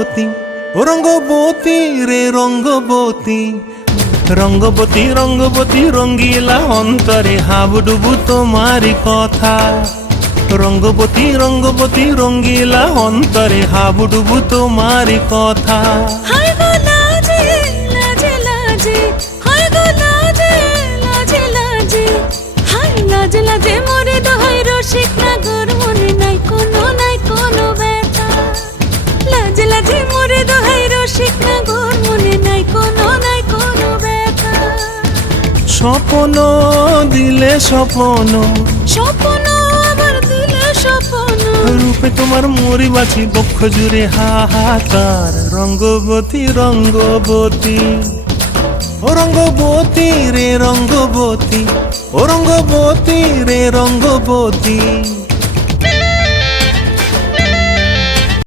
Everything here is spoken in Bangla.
রঙ্গবতী, ও রঙ্গবতী রে রঙ্গবতী, রঙ্গবতী রঙ্গবতী রঙ্গিলা অন্তরে হাবুডুবু তোমারি কথা। রঙ্গবতী রঙ্গবতী রঙ্গিলা অন্তরে হাবুডুবু তোমারি কথা। হায় গো লাজে লাজে লাজে, হায় গো লাজে লাজে লাজে, হায় লাজে লাজে মোরে দোহাই রসিক নাগর মনে নাই কোনো ব্যথা। লাজে লাজে মোরে দোহাই রসিক নাগর মনে নাই কোনো ব্যথা। স্বপ্ন দিলে স্বপ্ন, স্বপ্ন আবার দিলে স্বপ্ন, রূপে তোমার মরি বাছি বক্ষ জুড়ে হাহাকার। রঙ্গবতী রঙ্গবতী, ও রঙ্গবতী রে রঙ্গবতী, ও রঙ্গবতী রে রঙ্গবতী।